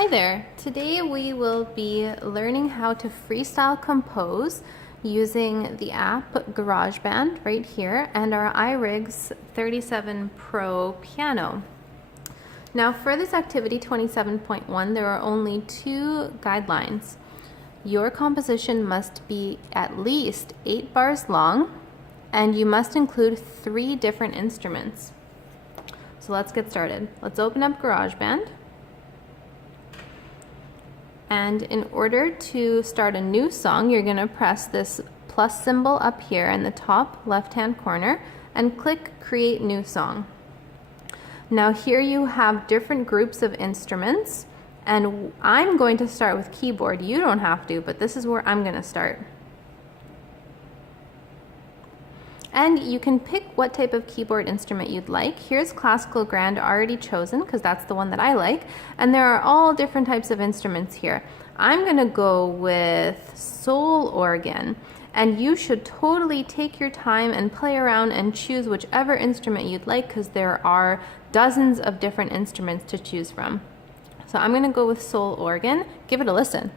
Hi there! Today we will be learning how to freestyle compose using the app GarageBand right here and our iRigs 37 Pro piano. Now for this activity 27.1 there are only two guidelines. Your composition must be at least 8 bars long and you must include 3 different instruments. So let's get started. Let's open up GarageBand. And in order to start a new song, you're going to press this plus symbol up here in the top left-hand corner and click Create New Song. Now here you have different groups of instruments, and I'm going to start with keyboard. You don't have to, but this is where I'm going to start. And you can pick what type of keyboard instrument you'd like. Here's classical grand already chosen because that's the one that I like. And there are all different types of instruments here. I'm gonna go with soul organ. And you should totally take your time and play around and choose whichever instrument you'd like because there are dozens of different instruments to choose from. So I'm gonna go with soul organ. Give it a listen.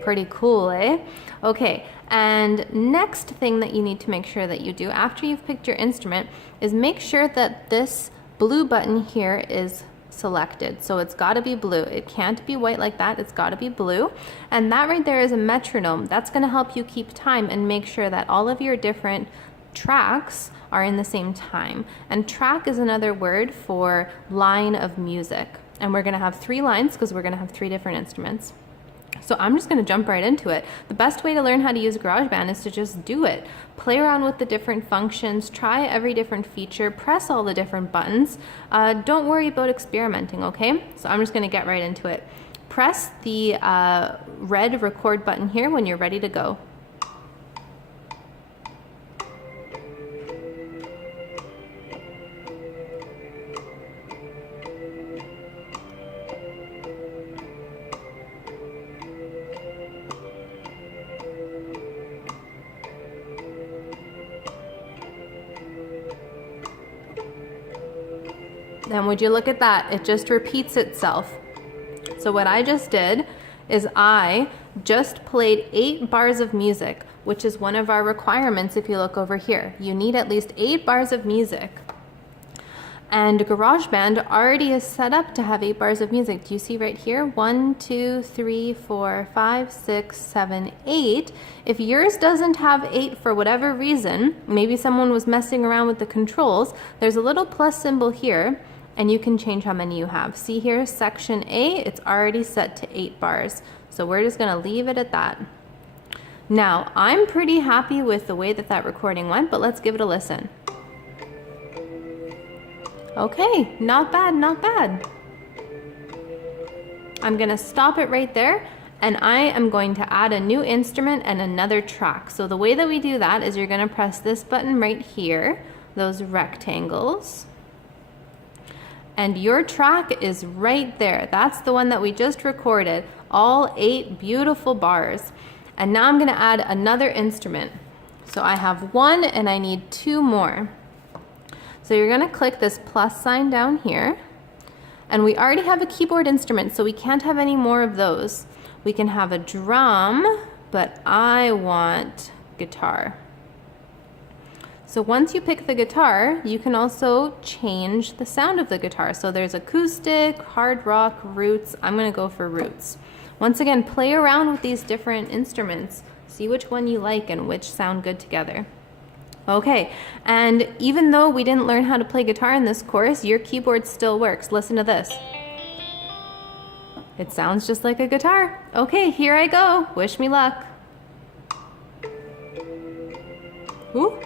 Pretty cool, eh? Okay, and next thing that you need to make sure that you do after you've picked your instrument is make sure that this blue button here is selected. So it's got to be blue. It can't be white like that. It's got to be blue. And that right there is a metronome. That's going to help you keep time and make sure that all of your different tracks are in the same time. And track is another word for line of music. And we're going to have 3 lines because we're going to have 3 different instruments. So I'm just going to jump right into it. The best way to learn how to use GarageBand is to just do it. Play around with the different functions, try every different feature, press all the different buttons. Don't worry about experimenting, okay? So I'm just going to get right into it. Press the red record button here when you're ready to go. And would you look at that? It just repeats itself. So what I just did is I just played 8 bars of music, which is one of our requirements if you look over here. You need at least 8 bars of music. And GarageBand already is set up to have 8 bars of music. Do you see right here? 1, 2, 3, 4, 5, 6, 7, 8. If yours doesn't have 8 for whatever reason, maybe someone was messing around with the controls, there's a little plus symbol here, and you can change how many you have. See here, section A, it's already set to 8 bars. So we're just gonna leave it at that. Now, I'm pretty happy with the way that recording went, but let's give it a listen. Okay, not bad, not bad. I'm gonna stop it right there, and I am going to add a new instrument and another track. So the way that we do that is you're gonna press this button right here, those rectangles, and your track is right there. That's the one that we just recorded, all 8 beautiful bars. And now I'm gonna add another instrument. So I have 1 and I need 2 more. So you're gonna click this plus sign down here, and we already have a keyboard instrument, so we can't have any more of those. We can have a drum, but I want guitar. So once you pick the guitar, you can also change the sound of the guitar. So there's acoustic, hard rock, roots. I'm gonna go for roots. Once again, play around with these different instruments. See which one you like and which sound good together. Okay, and even though we didn't learn how to play guitar in this course, your keyboard still works. Listen to this. It sounds just like a guitar. Okay, here I go. Wish me luck. Ooh.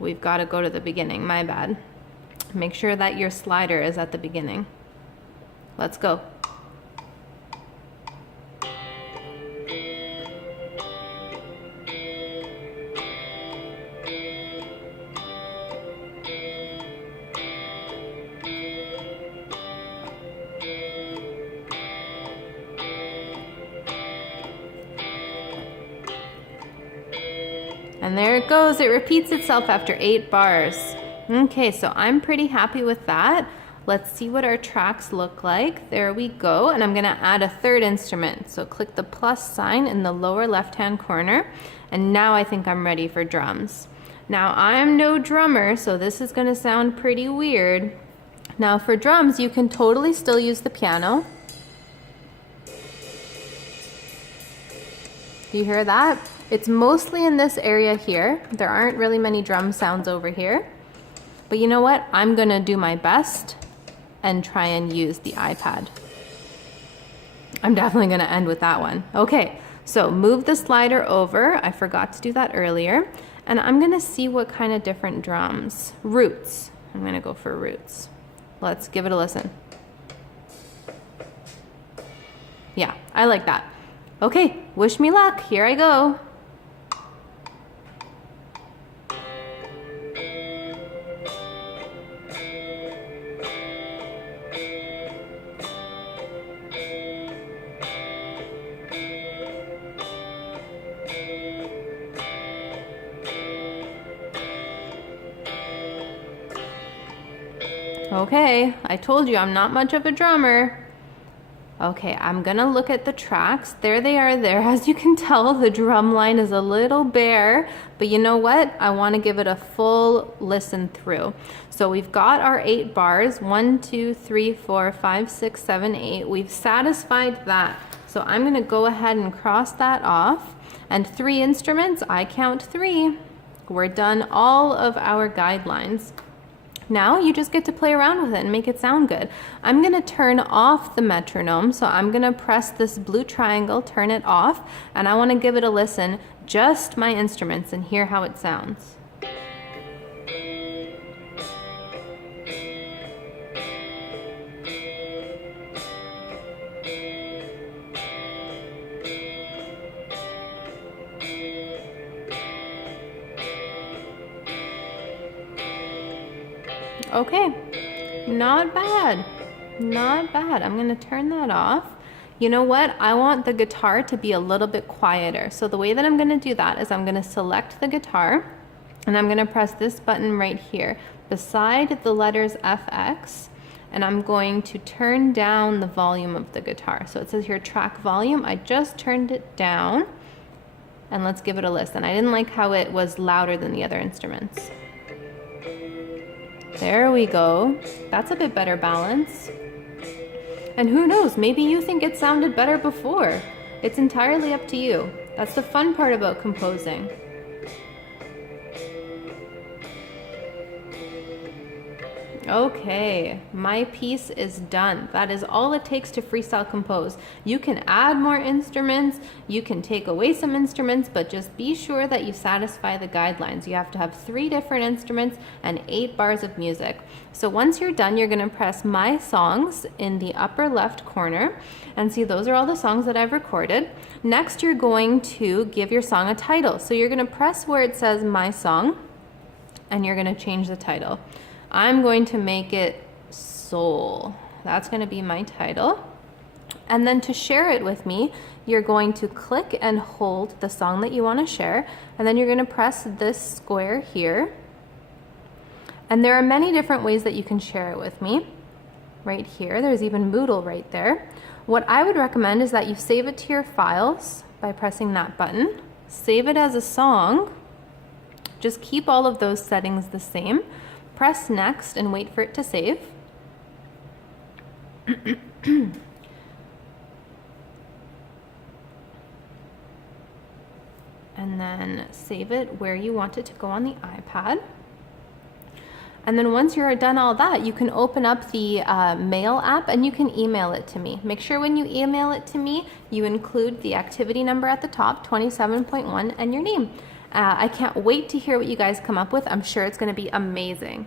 We've got to go to the beginning, my bad. Make sure that your slider is at the beginning. Let's go. And there it goes, it repeats itself after 8 bars. Okay, so I'm pretty happy with that. Let's see what our tracks look like. There we go. And I'm gonna add a third instrument. So click the plus sign in the lower left-hand corner. And now I think I'm ready for drums. Now I'm no drummer, so this is gonna sound pretty weird. Now for drums, you can totally still use the piano. Do you hear that? It's mostly in this area here. There aren't really many drum sounds over here. But you know what? I'm gonna do my best and try and use the iPad. I'm definitely gonna end with that one. Okay, so move the slider over. I forgot to do that earlier. And I'm gonna see what kind of different drums. Roots. I'm gonna go for roots. Let's give it a listen. Yeah, I like that. Okay, wish me luck. Here I go. Okay, I told you I'm not much of a drummer. Okay, I'm gonna look at the tracks. There they are there. As you can tell, the drum line is a little bare, but you know what? I wanna give it a full listen through. So we've got our 8 bars, 1, 2, 3, 4, 5, 6, 7, 8. We've satisfied that. So I'm gonna go ahead and cross that off. And 3 instruments, I count 3. We're done all of our guidelines. Now you just get to play around with it and make it sound good. I'm gonna turn off the metronome, so I'm gonna press this blue triangle, turn it off, and I wanna give it a listen, just my instruments, and hear how it sounds. Okay, not bad, not bad. I'm gonna turn that off. You know what? I want the guitar to be a little bit quieter. So the way that I'm gonna do that is I'm gonna select the guitar and I'm gonna press this button right here beside the letters FX, and I'm going to turn down the volume of the guitar. So it says here track volume. I just turned it down, and let's give it a listen. I didn't like how it was louder than the other instruments. There we go. That's a bit better balance. And who knows, maybe you think it sounded better before. It's entirely up to you. That's the fun part about composing. Okay, my piece is done. That is all it takes to freestyle compose. You can add more instruments, you can take away some instruments, but just be sure that you satisfy the guidelines. You have to have 3 different instruments and 8 bars of music. So once you're done, you're gonna press My Songs in the upper left corner, and see those are all the songs that I've recorded. Next, you're going to give your song a title. So you're gonna press where it says My Song, and you're gonna change the title. I'm going to make it Soul. That's going to be my title. And then to share it with me, you're going to click and hold the song that you want to share, and then you're going to press this square here. And there are many different ways that you can share it with me. Right here, there's even Moodle right there. What I would recommend is that you save it to your files by pressing that button. Save it as a song. Just keep all of those settings the same. Press next and wait for it to save. And then save it where you want it to go on the iPad. And then once you're done all that, you can open up the Mail app and you can email it to me. Make sure when you email it to me, you include the activity number at the top, 27.1, and your name. I can't wait to hear what you guys come up with. I'm sure it's going to be amazing.